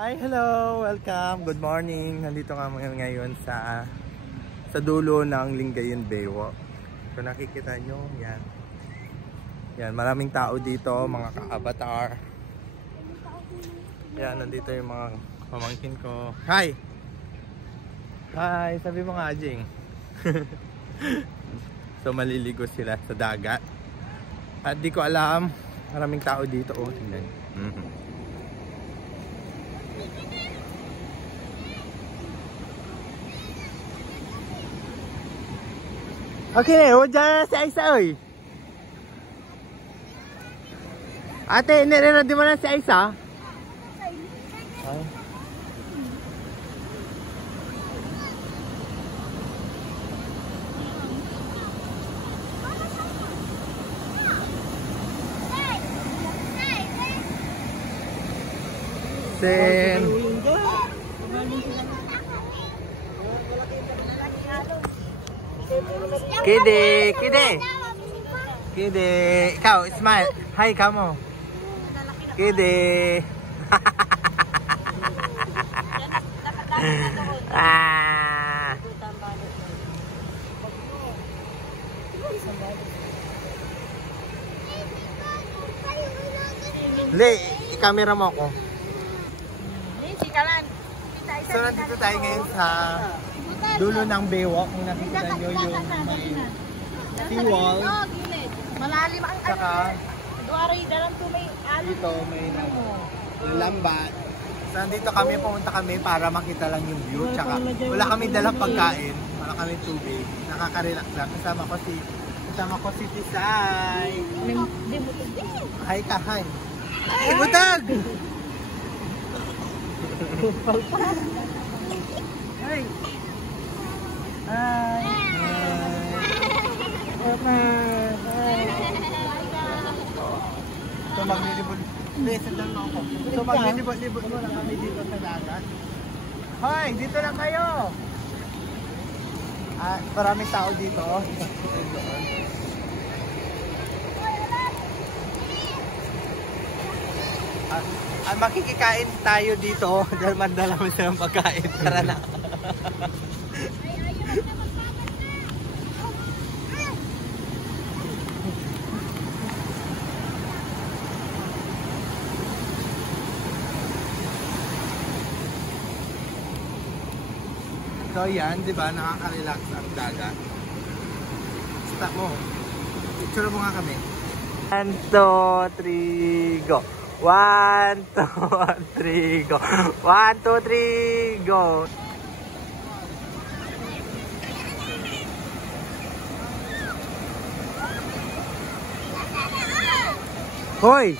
Hi, hello! Welcome! Good morning! Nandito nga ngayon sa dulo ng Lingayen Baywalk. Kung nakikita nyo, yan. Yan, maraming tao dito, mga ka-avatar. Yan, nandito yung mga pamangkin ko. Hi! Hi! Sabi mo nga, Jing. So, maliligo sila sa dagat. At di ko alam, maraming tao dito. Oh, tingnan. Okay, huwag dyan na sa isa, oy. Ate, nire-ready mo na sa isa? Oh. Sen. Kide, Kide. Kide, ikaw, smile. Hi, kamo. Kide. Ah. Le, i-camera mo ako. So, nandito tayo ngayon sa dulo ng Baywalk. Kung nakikita nyo yung may seawall. Malalim ang Saka dito may lambat. So, nandito kami, pumunta kami para makita lang yung view. Tsaka wala kami dalang pagkain. Wala kami tubig. Nakaka-relax lang. Kasama ko si Tisay. Hi ka, hi. Ay, butag! Hi! Hi! So maglilibot. So maglilibot-libot muna kami dito sa dagat. Hoy, dito lang kayo. Maraming tao dito. Makikikain tayo dito dahil mandala mo silang pagkain. Tara na. So yan, di ba, nakaka-relax ang dagat. Stop mo. Picture mo nga kami. 1, 2, 3, go. 1, 2, 3, go. 1, 2, 3, go. Hoy!